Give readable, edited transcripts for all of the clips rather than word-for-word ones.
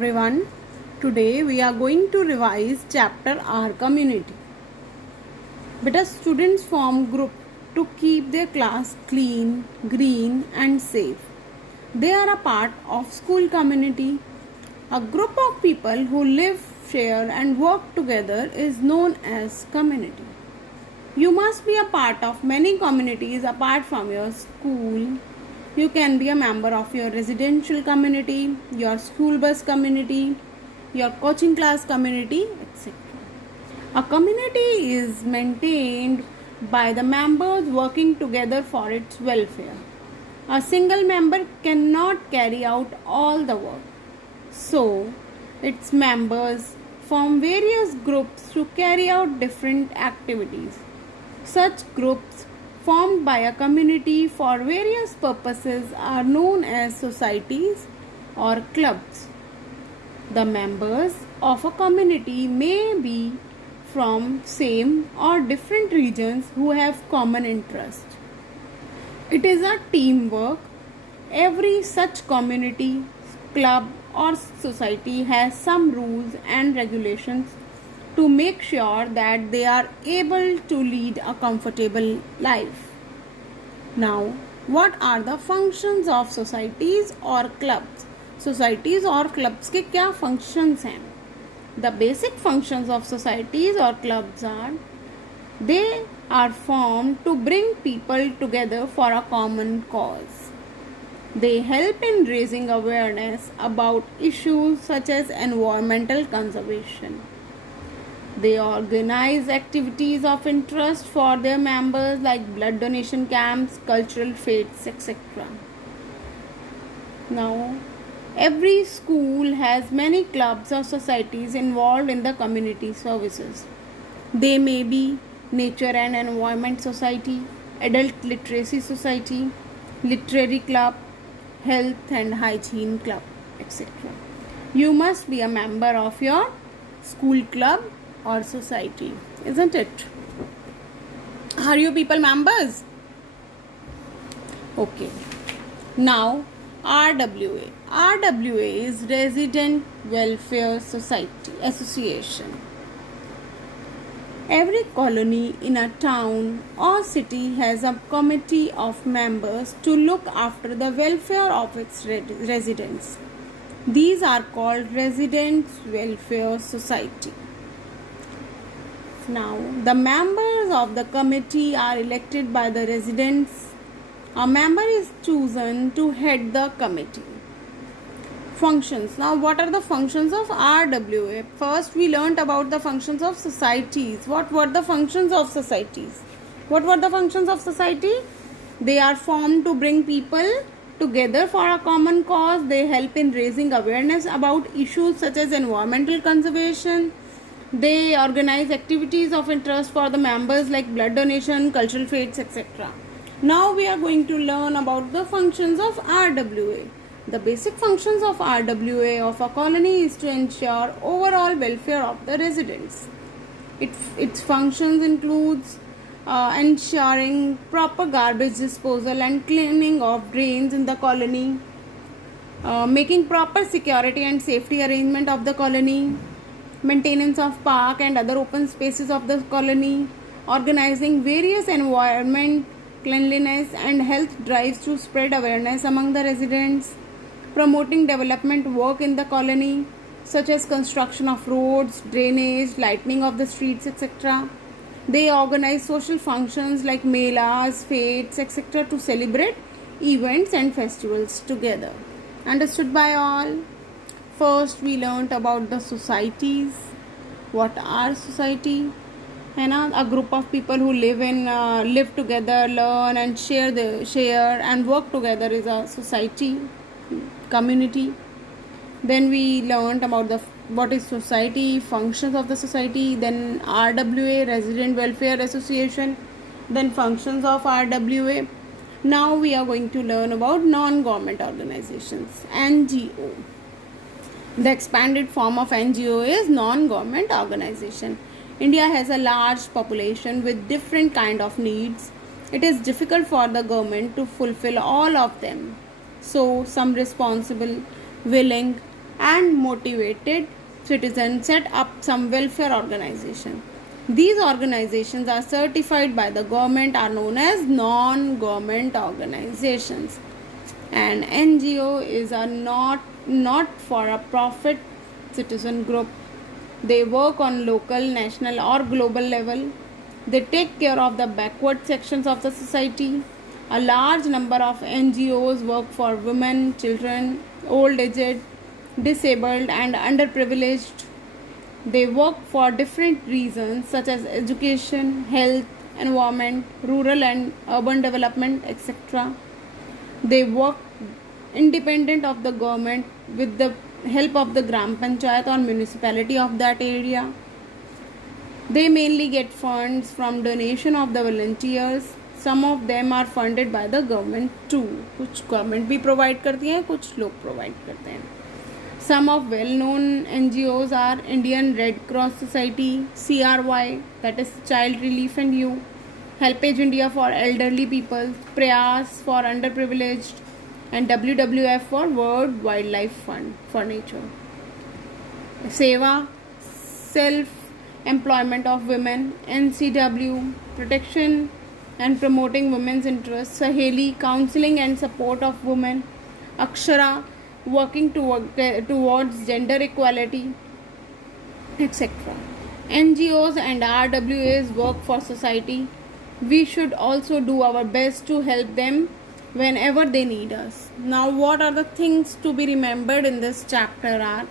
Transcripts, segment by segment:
Everyone, today we are going to revise chapter Our Community. Beta students form group to keep their class clean, green and safe. They are a part of school community. A group of people who live, share and work together is known as community. You must be a part of many communities apart from your school. You can be a member of your residential community, your school bus community, your coaching class community, etc. A community is maintained by the members working together for its welfare. A single member cannot carry out all the work. So, its members form various groups to carry out different activities. Such groups formed by a community for various purposes are known as societies or clubs. The members of a community may be from same or different regions who have common interest. It is a teamwork. Every such community, club or society has some rules and regulations to make sure that they are able to lead a comfortable life. Now, what are the functions of societies or clubs? Societies or clubs के क्या functions हैं? The basic functions of societies or clubs are they are formed to bring people together for a common cause. They help in raising awareness about issues such as environmental conservation. They organize activities of interest for their members like blood donation camps, cultural fetes, etc. Now, every school has many clubs or societies involved in the community services. They may be Nature and Environment Society, Adult Literacy Society, Literary Club, Health and Hygiene Club, etc. You must be a member of your school club or society, isn't it? Are you people members? Okay. Now, RWA. RWA is Resident Welfare Society Association. Every colony in a town or city has a committee of members to look after the welfare of its residents. These are called Residents Welfare Society. Now, the members of the committee are elected by the residents. A member is chosen to head the committee. Functions. Now, what are the functions of RWA? First, we learnt about the functions of societies. What were the functions of societies? What were the functions of society? They are formed to bring people together for a common cause. They help in raising awareness about issues such as environmental conservation. They organize activities of interest for the members like blood donation, cultural fetes, etc. Now we are going to learn about the functions of RWA. The basic functions of RWA of a colony is to ensure overall welfare of the residents. Its functions includes ensuring proper garbage disposal and cleaning of drains in the colony, making proper security and safety arrangement of the colony, maintenance of park and other open spaces of the colony, organizing various environment, cleanliness and health drives to spread awareness among the residents, promoting development work in the colony such as construction of roads, drainage, lightening of the streets, etc. They organize social functions like melas, fetes, etc. to celebrate events and festivals together. Understood by all? First, we learnt about the societies. What are society? A group of people who live together, learn and share and work together is a society, community. Then we learnt about what is society, functions of the society. Then RWA, Resident Welfare Association. Then functions of RWA. Now we are going to learn about non-government organizations, NGO. The expanded form of NGO is non-government organization. India has a large population with different kind of needs. It is difficult for the government to fulfill all of them. So some responsible, willing and motivated citizens set up some welfare organization. These organizations are certified by the government, are known as non-government organizations. And NGO is a not for a profit citizen group. They work on local, national or global level. They take care of the backward sections of the society. A large number of NGOs work for women, children, old aged, disabled and underprivileged. They work for different reasons such as education, health, environment, rural and urban development, etc. They work independent of the government with the help of the Gram Panchayat or municipality of that area. They mainly get funds from donation of the volunteers. Some of them are funded by the government too. कुछ government भी provide करती हैं, कुछ लोग provide करते हैं. Some of well-known NGOs are Indian Red Cross Society, CRY, that is Child Relief and Youth, Helpage India for elderly people, Prayas for underprivileged, and WWF for World Wildlife Fund for nature. Seva, self-employment of women, NCW, protection and promoting women's interests, Saheli, counseling and support of women, Akshara, working towards gender equality, etc. NGOs and RWAs work for society. We should also do our best to help them whenever they need us. Now, what are the things to be remembered in this chapter are: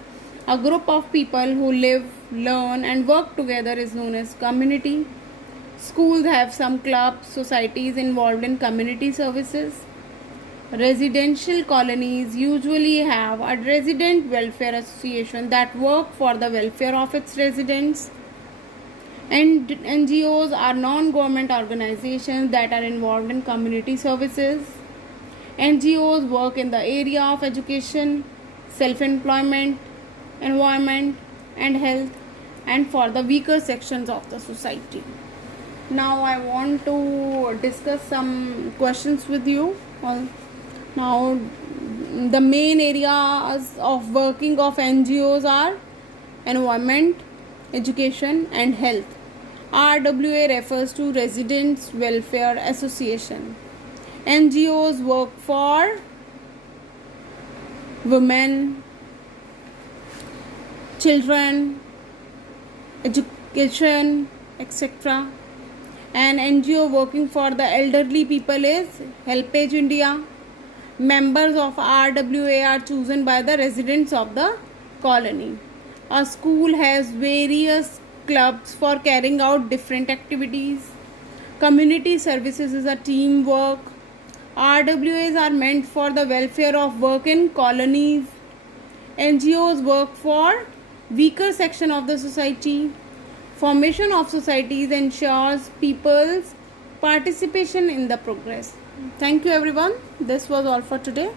a group of people who live, learn and work together is known as community. Schools have some clubs, societies involved in community services. Residential colonies usually have a resident welfare association that work for the welfare of its residents. And NGOs are non-government organizations that are involved in community services. NGOs work in the area of education, self-employment, environment and health, and for the weaker sections of the society. Now I want to discuss some questions with you. Now, the main areas of working of NGOs are environment, education and health. RWA refers to Residents Welfare Association. NGOs work for women, children, education, etc. An NGO working for the elderly people is Helpage India. Members of RWA are chosen by the residents of the colony. A school has various clubs for carrying out different activities. Community services is a teamwork. RWAs are meant for the welfare of work in colonies. NGOs work for weaker section of the society. Formation of societies ensures people's participation in the progress. Thank you everyone. This was all for today.